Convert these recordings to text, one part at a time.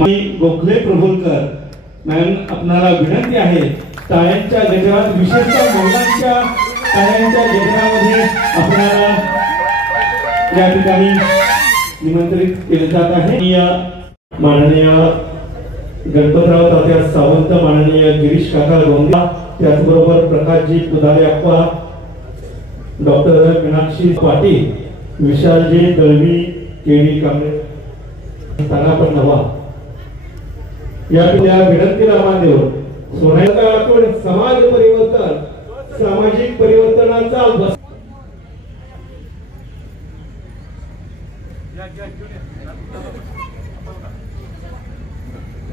मी Gokhale प्रभुलकर ma'am आपणाला विनंती आहे टाळ्यांच्या गजरात विशेषतः महिलांच्या टाळ्यांच्या गजरामध्ये आपणाला या ठिकाणी निमंत्रित केले जात आहे। माननीय गणपतराव तात्या सावंत, माननीय गिरीश काका गोंदा, त्याचबरोबर प्रकाशजी पुदारे अप्पा, डॉक्टर मीनाक्षी पाटील, विशालजी दळवी, केडी कांबळे, तानापण नवा या विनंतीला मान देऊन सोन्याच्या समाज परिवर्तन, सामाजिक परिवर्तनाचा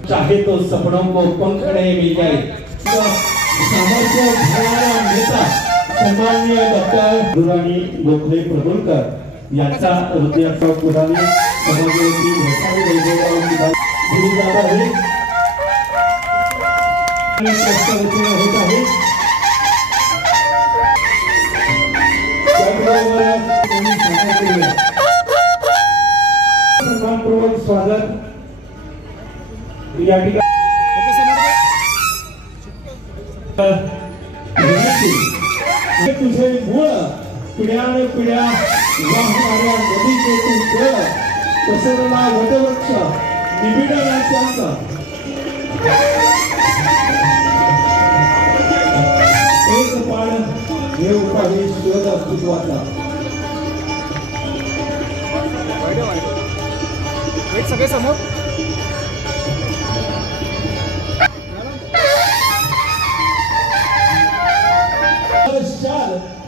चाहे तो सपनों को पंखड़े मिल जाए। सामर्थ्य भरणारा नेता सन्माननीय डॉक्टर दुराणी गोखले प्रभुलकर यांचा हृदयाचा पुराणी समाजाची मोठाई वैभव दिली जात आहे। होत आहे सन्मानपूर्वक स्वागत या ठिकाणी तुझे मूळ पिढ्यान पिढ्या वाहणाऱ्या नदीचे तू तळ, पसरला वटवृक्ष निबिडला त्यांचा एक पाळ हे उपाधी शोध अस्तित्वाचा। सगळे समोर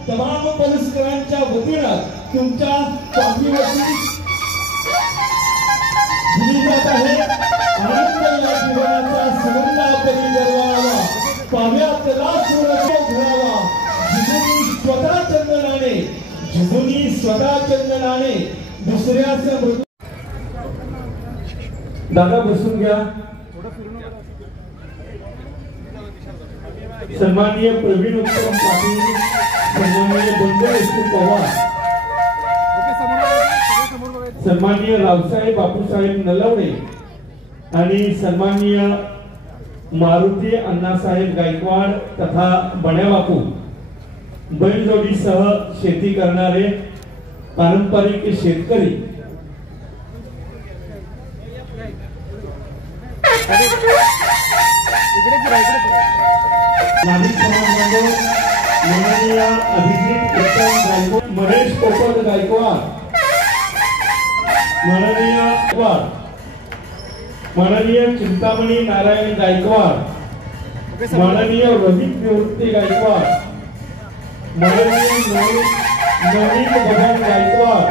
तमाम पुरस्कारांच्या वतीनं तुमच्या स्वामीवरती दिली जात आहे। आनंद या जीवनाचा सुगंध आपली दरवाळावा, पाव्यातला सूर्य घरावा, जिजूनी स्वतः चंदनाने दुसऱ्याचा मृत्यू। दादा बसून घ्या। सन्माननीय प्रवीण उत्तम पाटील, सन्माननीय बंडू पवार, सन्माननीय रावसाहेब बापूसाहेब नलवडे आणि सन्माननीय मारुती अण्णासाहेब गायकवाड तथा बण्या बापू बैलजोडीसह शेती करणारे पारंपरिक शेतकरी नाभिक समाज बांधव माननीय अभिजित उत्तम गायकवाड, महेश पोपट गायकवाड, माननीय चिंतामणी नारायण गायकवाड, माननीय रोहित निवृत्ती गायकवाड, माननीय नवनीत भगवान गायकवाड,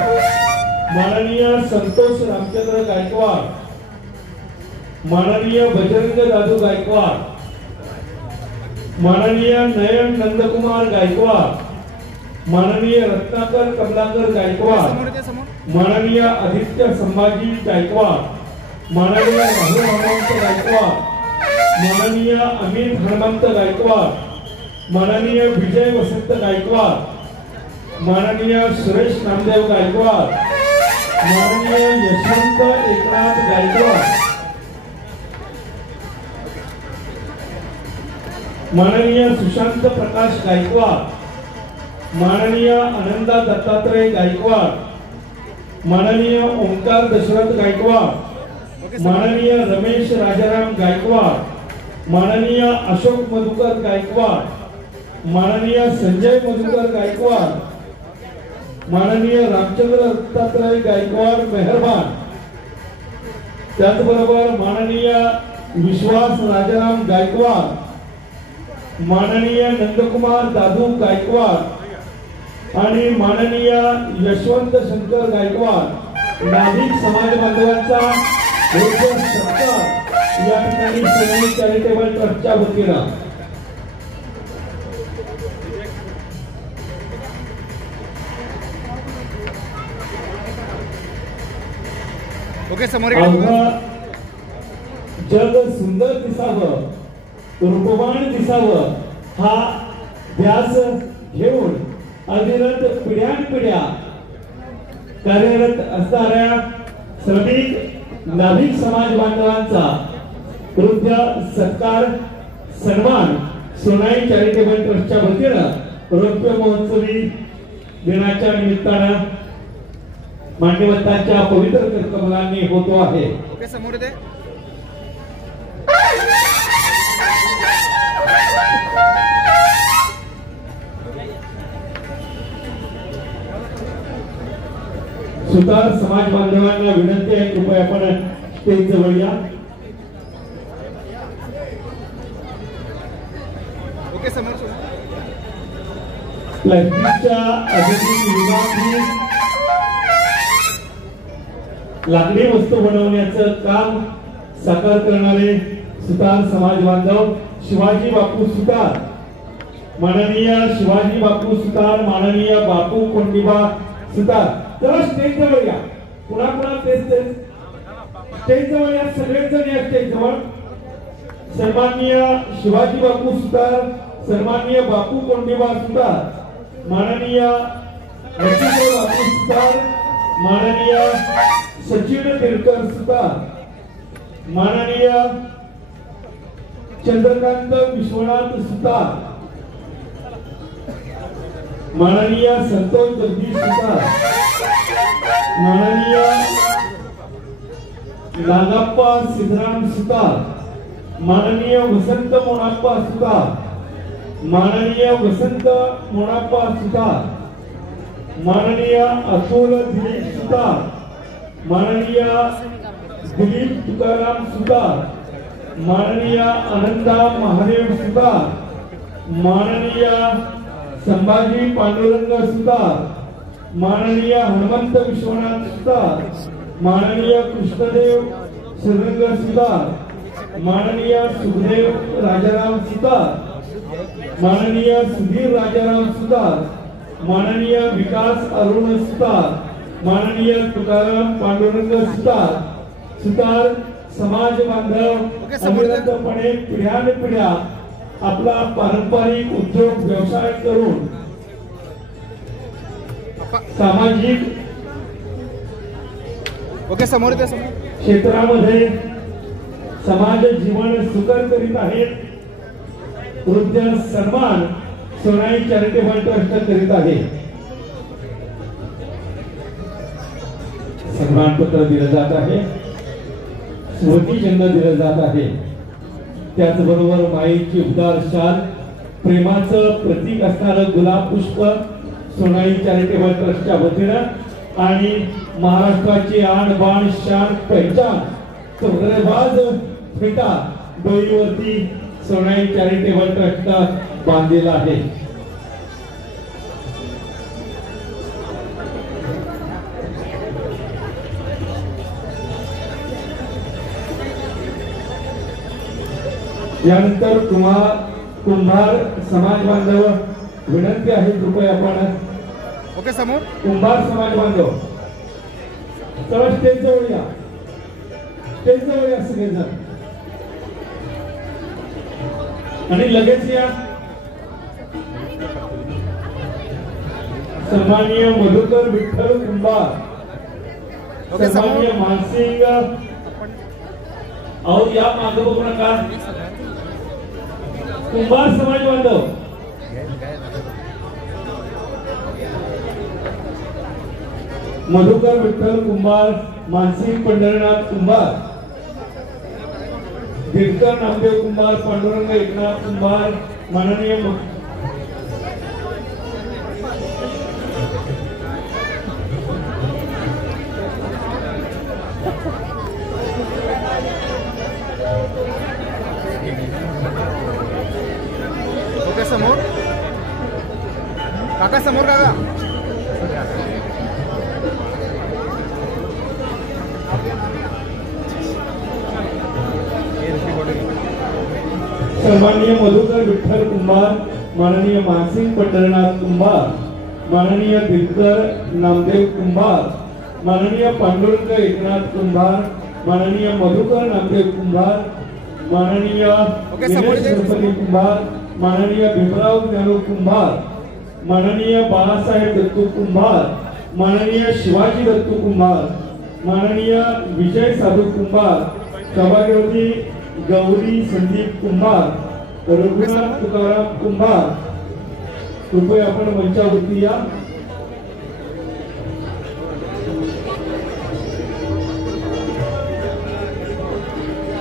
माननीय संतोष रामचंद्र गायकवाड, माननीय बजरंग दादू गायकवाड, माननीय नयन नंदकुमार गायकवाड, माननीय रत्नाकर कमलाकर गायकवाड, माननीय आदित्य संभाजी गायकवाड, माननीय राहुल हनुमंत गायकवाड, माननीय अमित हनुमंत गायकवाड, माननीय विजय वसंत गायकवाड, माननीय सुरेश नामदेव गायकवाड, माननीय यशवंत एकनाथ गायकवाड, माननीय सुशांत प्रकाश गायकवाड, माननीय आनंदा दत्तात्रय गायकवाड, माननीय ओंकार दशरथ गायकवाड, माननीय रमेश राजाराम गायकवाड, माननीय अशोक मधुकर गायकवाड, माननीय संजय मधुकर गायकवाड, माननीय रामचंद्र दत्तात्रय गायकवाड मेहरबान, त्याचबरोबर माननीय विश्वास राजाराम गायकवाड, माननीय नंदकुमार दादू गायकवाड आणि माननीय यशवंत शंकर गायकवाड, नाभिक समाज बांधवांचा सत्कार या ठिकाणी सैनिक चॅरिटेबल ट्रस्टच्या वतीनं जग सुंदर दिसावं, रूपवान दिसावं हा ध्यास घेऊन अविरत पिढ्यानपिढ्या कार्यरत असणाऱ्या श्रमिक नाभिक समाज बांधवांचा वृद्ध सत्कार सन्मान सोनाई चॅरिटेबल ट्रस्टच्या वतीनं रौप्य महोत्सवी दिनाच्या निमित्तानं मान्यवरांच्या पवित्र कर्तव्यांनी होतो आहे। समोर दे सुतार समाज बांधवांना विनंती आहे कृपया आपण स्टेज जवळ या। ओके समोर प्लास्टिकच्या आधुनिक युगातली लाकडी वस्तू बनवण्याचं काम साकार करणारे सुतार समाज बांधव शिवाजी बापू सुतार, माननीय शिवाजी बापू सुतार, माननीय बापू कोंडिबा सुतार, जरा स्टेज जवळ या। पुन्हा पुन्हा स्टेज जवळ या, सगळेच जण या स्टेज जवळ। सन्माननीय शिवाजी बापू सुतार, सन्माननीय बापू कोंडिबा सुतार, माननीय बापू सुतार, माननीय सचिन तिरकर सुतार, माननीय चंद्रकांत विश्वनाथ सुतार, माननीय संतोष जगदीश सुतार, माननीय नागप्पा सिद्धराम सुतार, माननीय वसंत मोनाप्पा सुतार, माननीय वसंत मोनाप्पा सुतार, माननीय अतुल दिलीप सुतार, माननीय दिलीप तुकाराम सुतार, माननीय आनंदा महादेव सुतार, माननीय संभाजी पांडुरंग सुतार, माननीय हनुमंत विश्वनाथ सुतार, माननीय कृष्णदेव सुरंग सुतार, माननीय सुखदेव राजाराम सुतार, माननीय सुधीर राजाराम सुतार, माननीय विकास अरुण सुतार, माननीय तुकाराम पांडुरंग सुतार, सुतार समाज बांधव अविरतपणे पिढ्यानपिढ्या आपला पारंपरिक उद्योग व्यवसाय करून सामाजिक समोर क्षेत्रामध्ये समाज जीवन सुकर करीत आहेत। वृद्ध सन्मान सोनाई चॅरिटेबल ट्रस्ट करीत आहे। सन्मानपत्र दिलं जात आहे, स्मृतिचिन्ह दिलं जात आहे, त्याचबरोबर माईची उदार शाल, प्रेमाचं प्रतीक असणारं गुलाब पुष्प सोनाई चॅरिटेबल ट्रस्टच्या वतीनं आणि महाराष्ट्राची आण बाण शान पहिचान तोरणबाज फेटा डोईवरती सोनाई चॅरिटेबल ट्रस्ट बांधलेला आहे। यानंतर कुंभार समाज बांधव विनंती आहे कृपया आपण समोर कुंभार समाज बांधव चला स्टेज जवळ या, स्टेज जवळ या सगळेजण आणि लगेच या। सन्माननीय मधुकर विठ्ठल कुंभार, सन्माननीय मानसिंग और या मागे बघू नका, कुंभार समाज बांधव मधुकर विठ्ठल कुंभार, मानसिंग पंढरीनाथ कुंभार, दिनकर नामदेव कुंभार, पांडुरंग एकनाथ कुंभार, माननीय समोर काका, समोर काका सन्माननीय मधुकर विठ्ठल कुंभार, माननीय मानसिंग पंढरीनाथ कुंभार, माननीय दिनकर नामदेव कुंभार, माननीय पांडुरंग एकनाथ कुंभार, माननीय मधुकर नामदेव कुंभार, माननीय गणपती कुंभार, माननीय भीमराव ज्ञानू कुंभार, माननीय बाळासाहेब दत्तू कुंभार, माननीय शिवाजी दत्तू कुंभार, माननीय विजय साधू कुंभार, सभागृही गौरी संदीप कुंभार, रघुनाथ तुकाराम कुंभार, कृपया आपण मंचावरती या.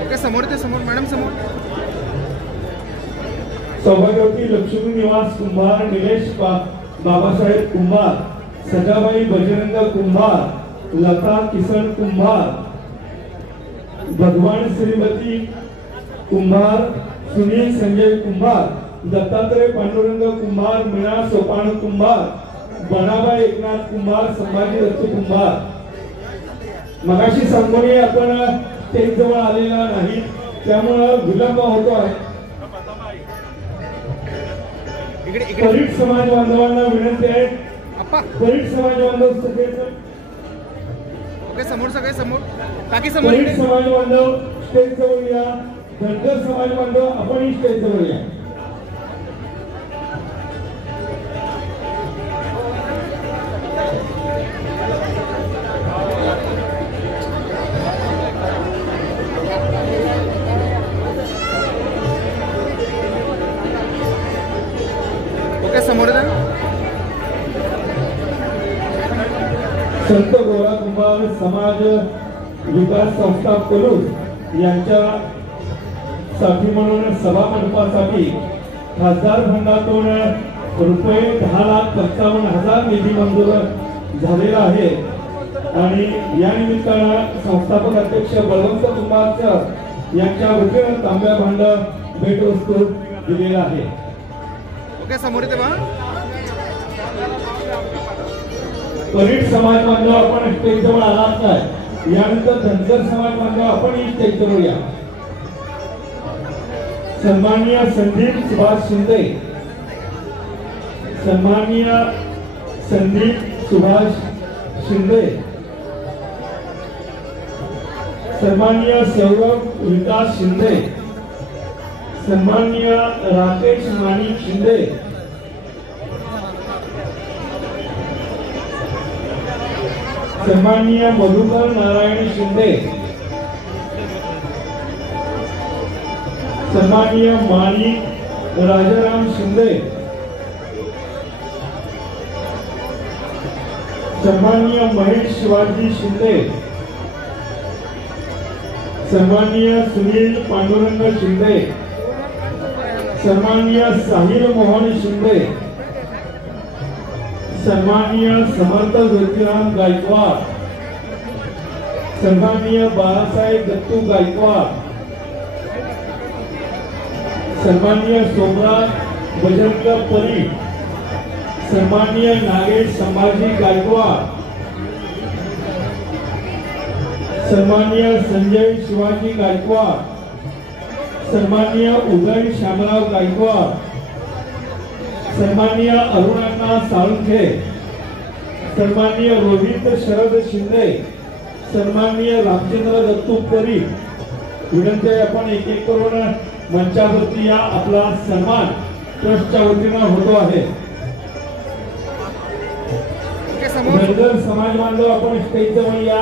ओके समोर ते समोर मॅडम समोर. सौभाग्यवती लक्ष्मी निवास कुंभार, निलेश बाबासाहेब कुंभार, सजाबाई बजरंग कुंभार, लता किसन कुंभार, भगवान श्रीमती कुंभार, सुनील संजय कुंभार, दत्तात्रय पांडुरंग कुंभार, मीना सोपान कुंभार, बनाबाई एकनाथ कुंभार, संभाजी दत्त कुंभार. मगाशी सांगून आपण स्टेज जवळ आलेला नाही, त्यामुळे विलंब होतो आहे. परीट समाज बांधवांना विनंती आहे. परीट समाज बांधव सगळे ओके समोर सगळे समोर. काकी समोर. परीट समाज बांधव स्टेज जवळ या. धनगर समाज बांधव आपण स्टेज जवळ या. ओके समोर जा. संत गोरा कुंभार समाज विकास संस्था कलूर यांच्या साठी म्हणून सभा मंडपासाठी खासदार फंडातून रुपये 10,55,000 निधी मंजूर झालेला आहे. आणि या निमित्तानं संस्थापक अध्यक्ष बळवंत कुंभार यांच्या वतीनं तांब्या भांड भेटवस्तू दिलेला आहे. ओके समोर येते बा. परीट समाज बांधव आपण स्टेज जवळ आलात काय. यानंतर धनगर समाज बांधव आपण स्टेज जवळ या. सन्माननीय संदीप सुभाष शिंदे, सन्माननीय संदीप सुभाष शिंदे, सन्माननीय सौरभ विकास शिंदे, सन्माननीय राकेश माणिक शिंदे, सन्माननीय मधुकर नारायण शिंदे, सन्माननीय माणिक राजाराम शिंदे, सन्माननीय महेश शिवाजी शिंदे, सन्माननीय सुनील पांडुरंग शिंदे, सन्माननीय साहिल मोहन शिंदे, सन्माननीय समर्थ ज्योतिराम गायकवाड, सन्माननीय बाळासाहेब दत्तू गायकवाड, सन्माननीय सोमनाथ बजरंग परी, सन्माननीय नागेश संभाजी गायकवाड, सन्माननीय संजय शिवाजी गायकवाड, सन्माननीय उदय श्यामराव गायकवाड, सन्माननीय अरुणांना साळुंखे, सन्माननीय रोहित शरद शिंदे, सन्माननीय रामचंद्र दत्तू परी. विनंती आहे आपण एक एक करून मंचावरती या. आपला सन्मान ट्रस्टच्या वतीनं होतो आहे. धनगर समाज बांधव आपण स्टेज जवळ या.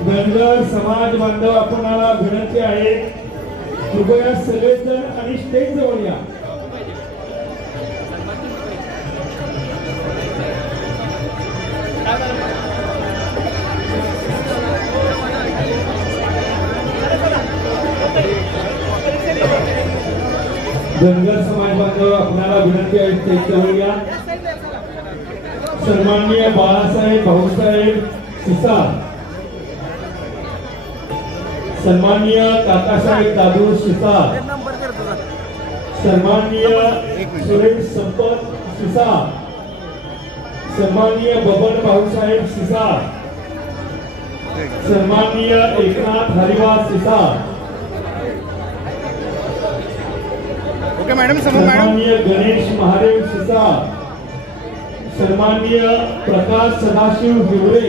धनगर समाज बांधव आपणाला विनंती आहे, कृपया सगळेजण आणि स्टेज जवळ या. धनगर समाज बांधव आपल्याला विनंती आहे, स्टेज जवळ या. सन्माननीय बाळासाहेब भाऊसाहेब सिसाळ, सन्माननीय काकासाहेब दादू सिसाळ, सन्माननीय सुरेश संपत सिसाळ, सन्माननीय बबन भाऊसाहेब सिसाळ, सन्माननीय एकनाथ हरिवास सिसाळ, ओके मॅडम समोर. सन्माननीय गणेश महादेव सिसाळ, सन्माननीय प्रकाश सदाशिव हिवरे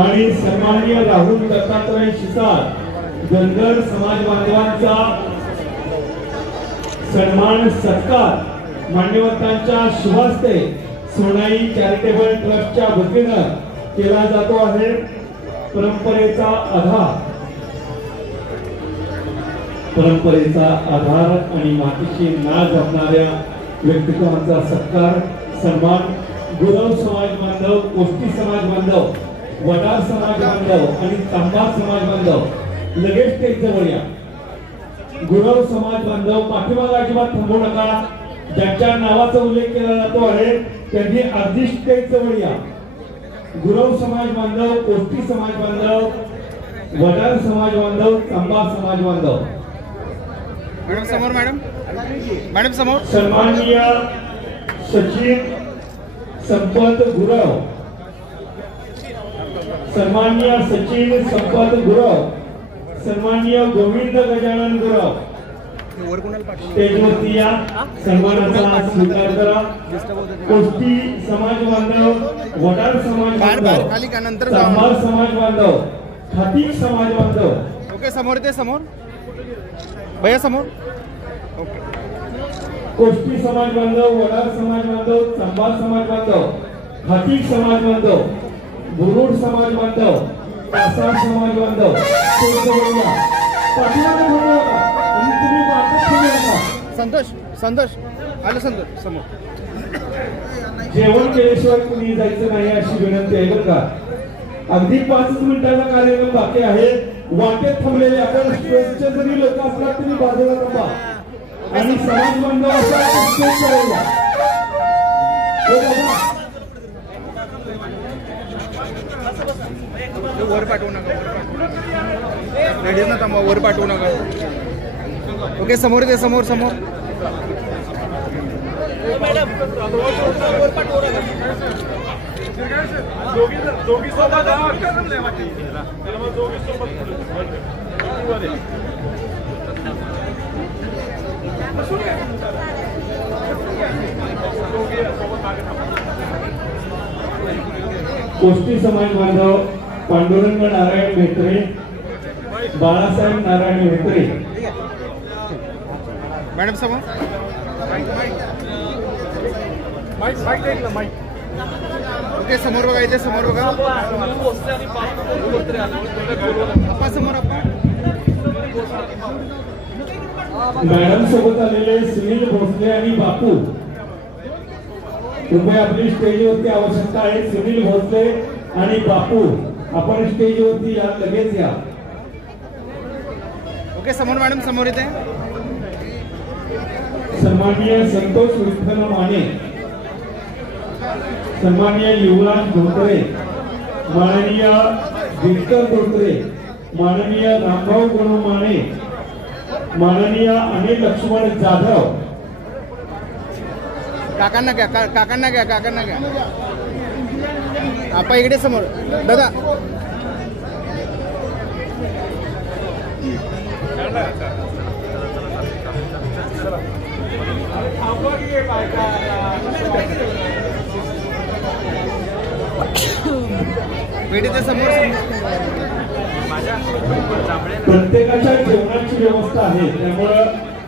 आणि सन्माननीय राहुल दत्तात्रय सिसाळ. धनगर समाज बांधवांचा सन्मान सत्कार मान्यवरांच्या शुभ हस्ते सोनाई चॅरिटेबल ट्रस्टच्या वतीनं केला जातो आहे. परंपरेचा आधार आणि मातीची नाळ जपणाऱ्या व्यक्तित्वांचा सत्कार सन्मान गुरव समाज बांधव, कोष्टी समाज बांधव, वडार समाज बांधव आणि तांबा समाज बांधव लगेच ते जवळ या. गुरव समाज बांधव पाठीमागे अजिबात थांबू नका. ज्यांच्या नावाचा उल्लेख केला जातो आहे त्यांनी अर्धी स्टेज जवळ या. गुरव समाज बांधव, कोष्टी समाज बांधव, वडार समाज बांधव, तांबा समाज बांधव. मॅडम समोर, मॅडम समोर. सन्माननीय सचिन संपत गुरव, सन्माननीय सचिन संपत गुरव, सन्माननीय गोविंद गजानन गुरव स्टेजवरती या. सन्मानाचा स्वीकार करा. कोष्टी समाज बांधव, वडार समाज बांधव, तांबा समाज बांधव, खाटीक समाज बांधव. ओके समोर ते समोर भैया समोर. ओके. कोष्टी समाज बांधव, वडार समाज बांधव, तांबा समाज बांधव, खाटीक समाज बांधव, बुरुड समाज बांधव, कासार समाज बांधव. संतोष आलं संतोष समोर. जेवण केल्याशिवाय कुणी जायचं नाही अशी विनंती आहे बरं का. अगदी 5 मिनिटाचा कार्यक्रम बाकी आहे. वाटेत थांबलेले आपण स्टेजचे जरी लोक असतात तरी बाजूला थांबा आणि समाज बांधव असा स्टेज करायला. वर पाठवू नका, लेडीज ना थांबा, वर पाठवू नका. ओके समोर ते समोर. कोष्टी समाज बांधव पांडुरंग नारायण मेहत्रे, बाळासाहेब नारायण मेहत्रे. मॅडम समोर. ओके समोर बघा, इथे समोर बघा. अप्पा समोर, अप्पा. मॅडम सोबत आलेले सुनील भोसले आणि बापू, कृपया आपली स्टेजवरती आवश्यकता आहे. सुनील भोसले आणि बापू आपण स्टेजवरती या, लगेच या. ओके समोर मॅडम, समोर इथे. सन्माननीय संतोष विठ्ठल माने, सन्माननीय युवराज धोत्रे, माननीय विक्टर धोत्रे, माननीय रामभाऊ गुरु माने, माननीय अनिल लक्ष्मण जाधव. काकांना घ्या. आपा इकडे समोर दादा. प्रत्येकाच्या जेवणाची व्यवस्था आहे, त्यामुळं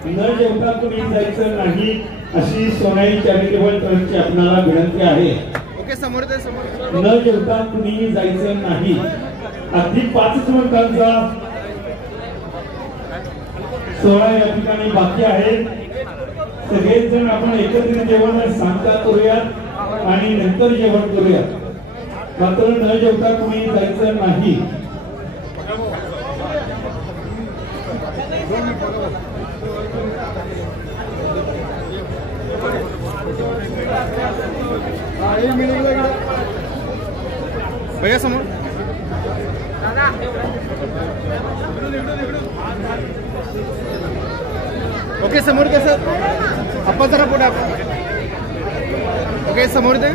न जेवता तुम्ही जायचं नाही अशी सोनाई चॅरिटेबल ट्रस्टची आपल्याला विनंती आहे. ओके समोर ते समोर. न जेवता तुम्ही जायचं नाही. अगदी 5 मिनिटांचा सोहळा या ठिकाणी बाकी आहे. सगळेच जण आपण एकत्रित जेवण सांगता करूयात आणि नंतर जेवण करूयात. मात्र न जेवता तुम्ही जायचं नाही. भैया समोर. ओके समोर कसं आपण जरा पुढे. ओके समोर ते.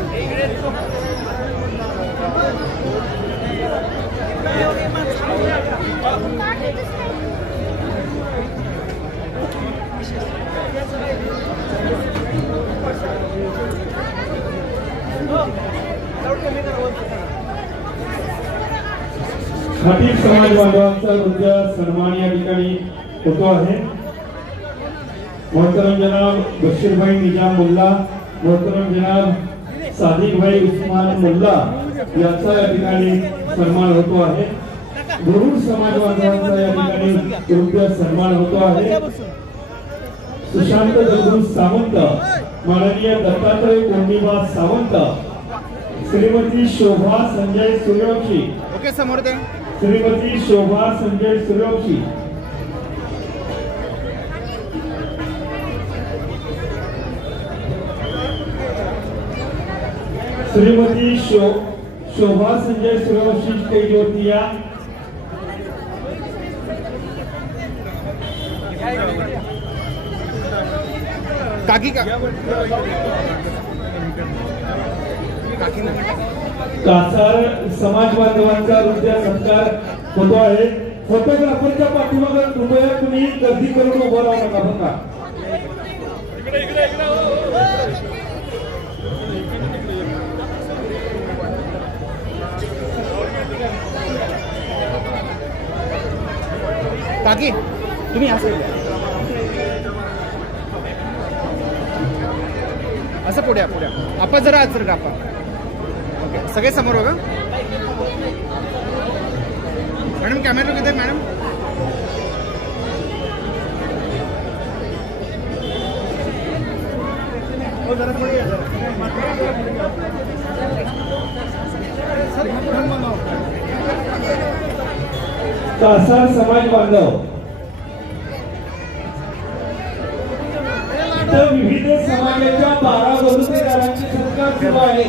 खाटीक समाज बांधवांचा उद्या सन्मान या ठिकाणी होतो आहे. मोहतरम जनाब बशीर भाई निजाम मुल्ला, मोहतरम जनाब सादिकभाई उस्मान मुल्ला यांचा या ठिकाणी सन्मान होतो आहे। गरुड समाज बांधवांचा या ठिकाणी योग्य सन्मान होतो आहे। सुशांत दगडू सावंत, माननीय दत्तात्रय कोंडीबा सावंत, श्रीमती शोभा संजय सूर्यवंशी, ओके समोर दे, श्रीमती शोभा संजय सूर्यवंशी, श्रीमती शोभा संजय सूर्यवंशी स्टेजवरती या। काकी का कासार समाज बांधवांचा हृदय सत्कार होतो आहे। फोटोग्राफरच्या पाठीमागे कृपया तुम्ही गर्दी करून उभं राहू नका बघा। काकी तुम्ही असं पुढे आपण जरा आज का आपण ओके सगळे समोर बघा। मॅडम कॅमेरा किती मॅडम? कासार समाज बांधव विविध समाजाच्या 12 बलुतेदारांची सत्कार सुरू आहे।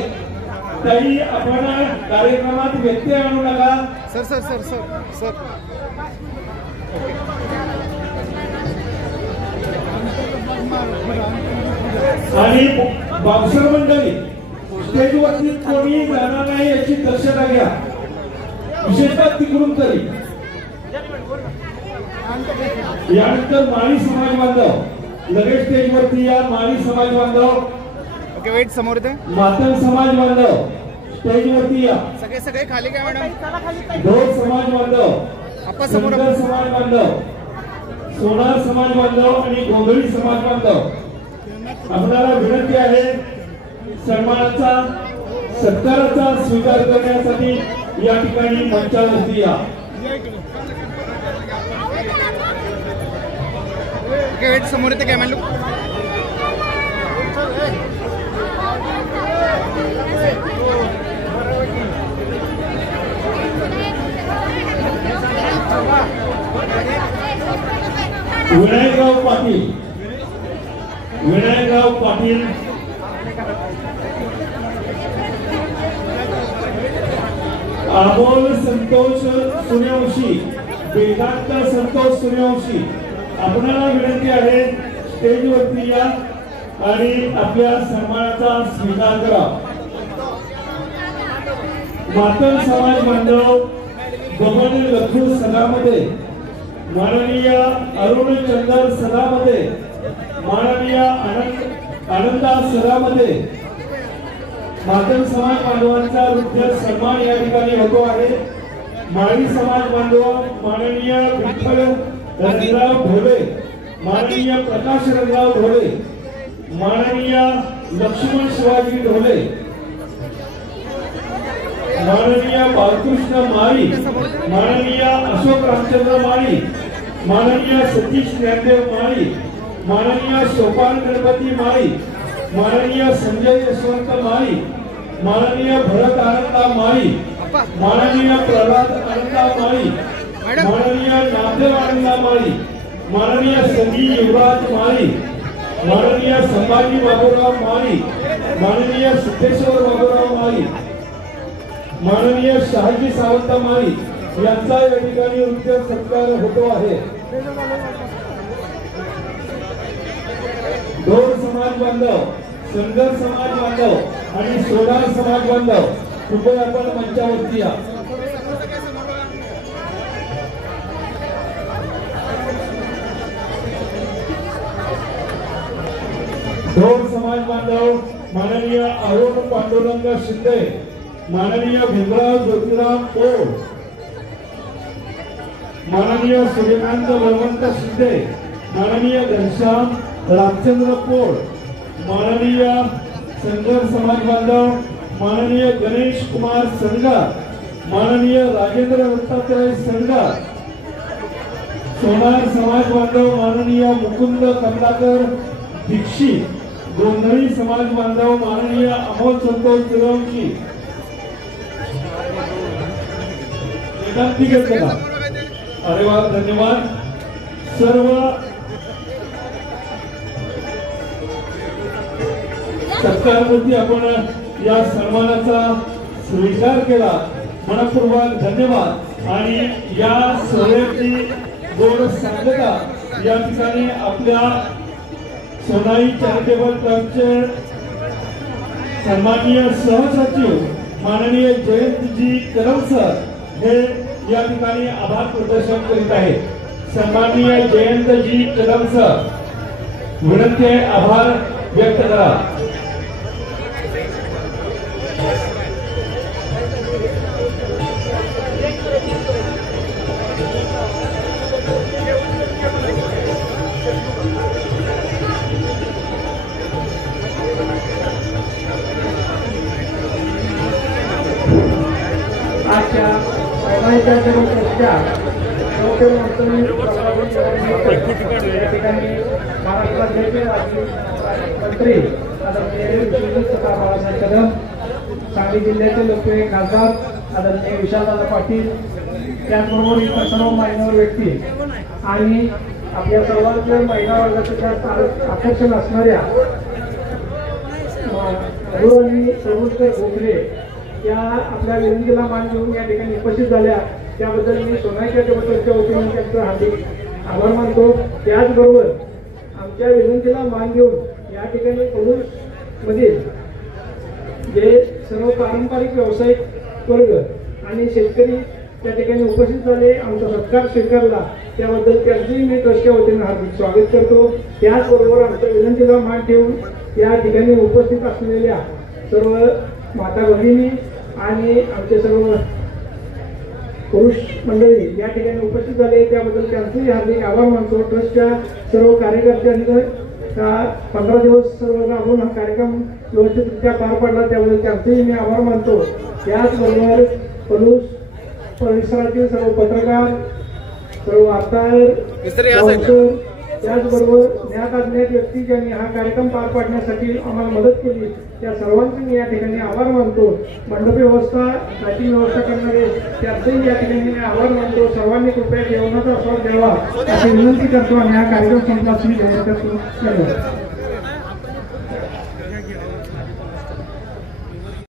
तरी आपण कार्यक्रमात व्यत्यय आणू नका। Sir sir sir sir sir आणि बाउन्सर मंडळी स्टेजवरती कोणी जाणार नाही याची दक्षता घ्या, विशेषतः तिकडून तरी। यानंतर माळी समाज बांधव लगेच स्टेजवरती या। माळी समाज बांधव ओके वेट समोर दे। मातंग समाज बांधव स्टेजवरती या। सगळे खाली काय मॅडम? ढोल समाज बांधव, आपण समोर समाज बांधव, सोनार समाज बांधव आणि गोंधळी समाज बांधव आपल्याला विनंती आहे सन्मानाचा सत्काराचा स्वीकार करण्यासाठी या ठिकाणी मंचावरती या। ओके वेट समोर येते कॅमेरा लुक। विनायकराव पाटील, विनायकराव पाटील अमोल संतोष सूर्यवंशी, वेदांत संतोष सूर्यवंशी आपल्याला विनंती आहे स्टेजवरती या आणि आपल्या सन्मानाचा स्वीकार करा। मातंग समाज बांधव बबन लखू सदामध्ये, माननीय अरुण चंदर सदामध्ये, माननीय आनंदा सदामध्ये मातंग समाज बांधवांचा हृदय सन्मान या ठिकाणी होतो आहे। माळी समाज बांधव माननीय विठ्ठल रंगराव ढोले, माननीय प्रकाश रंगराव ढोले, माननीय लक्ष्मण शिवाजी ढोले, माननीय बालकृष्ण माळी, माननीय अशोक रामचंद्र माळी, माननीय सतीश ज्ञानदेव माळी, माननीय सोपान गणपती माळी, माननीय संजय यशवंत माळी, माननीय भरत आनंदा माळी, माननीय प्रल्हाद आनंदा माळी, माननीय नामदेव आनंदा माळी, माननीय संजीव युवराज माळी, माननीय संभाजी बाबूराव माळी, माननीय सिद्धेश्वर बाबूराव माळी, माननीय शहाजी सावंत माळी यांचा या ठिकाणी हृदय सत्कार होतो आहे। ढोल समाज बांधव, संगर समाज बांधव आणि सोनार समाज बांधव कृपया आपण मंचावरती या। ढोल समाज बांधव माननीय अरुण पांडुरंग शिंदे, माननीय भीमराव ज्योतिराव पोळ, माननीय सूर्यकांत बळवंत शिंदे, माननीय घनश्याम रामचंद्र पोळ, माननीय संगर समाज बांधव माननीय गणेश कुमार संगा, माननीय राजेंद्र दत्तात्रय संगा, सोनार समाज बांधव माननीय मुकुंद कमलाकर दीक्षित, गोंधळी समाज बांधव माननीय अमोल संतोष सुरवंशी, अरे वा, धन्यवाद. सर्व सत्कारवरती आपण या सन्मानाचा स्वीकार केला, मनपूर्वक धन्यवाद. आणि या सोहळ्याची गोड सांगता या ठिकाणी आपल्या सोनाई चॅरिटेबल ट्रस्टचे सन्माननीय सहसचिव माननीय जयंतजी कदम सर हे या ठिकाणी आभार प्रदर्शन करीत आहेत. सन्माननीय जयंतजी कदम सर, विनंती आहे आभार व्यक्त करा. आजच्या महाराष्ट्राचे मंत्री आदरणीय बाळासाहेब कदम, सांगली जिल्ह्याचे लोकप्रिय खासदार आदरणीय विशालदादा पाटील, त्याचबरोबर इतर सर्व मान्यवर व्यक्ती आणि आपल्या सर्वांच्या महिला वर्गाच्या आकर्षण असणाऱ्या सर्वोत्तर गोखले या आपल्या विनंतीला मान देऊन या ठिकाणी उपस्थित झाल्या, त्याबद्दल मी सोनाई चॅरिटेबल वतीने त्यांचं हार्दिक आभार मानतो. त्याचबरोबर आमच्या विनंतीला मान देऊन या ठिकाणी कोल्हापूर मधील जे सर्व पारंपरिक व्यावसायिक वर्ग आणि शेतकरी त्या ठिकाणी उपस्थित झाले, आमचा सत्कार स्वीकारला, त्याबद्दल त्यांचंही मी ट्रस्टच्या वतीने हार्दिक स्वागत करतो. त्याचबरोबर आमच्या विनंतीला मान ठेवून या ठिकाणी उपस्थित असलेल्या सर्व माता भगिनी आणि आमचे सर्व पुरुष मंडळी या ठिकाणी उपस्थित झाले, त्याबद्दल त्यांचेही हार्दिक आभार मानतो. ट्रस्टच्या सर्व कार्यकर्त्यांनी 15 दिवस सर्व राबून हा कार्यक्रम व्यवस्थितरित्या पार पडला, त्याबद्दल त्यांचेही मी आभार मानतो. त्याचबरोबर परिसरातील सर्व पत्रकार, सर्व वार्ताहर, त्याचबरोबर ज्ञात अज्ञात व्यक्ती ज्यांनी हा कार्यक्रम पार पाडण्यासाठी आम्हाला मदत केली, त्या सर्वांचे मी या ठिकाणी आभार मानतो. मंडप व्यवस्था, लाईटिंग व्यवस्था करणारे त्यांचेही या ठिकाणी मी आभार मानतो. सर्वांनी कृपया जेवणाचा स्वाद द्यावा अशी विनंती करतो आणि हा कार्यक्रम संपला. धन्यवाद.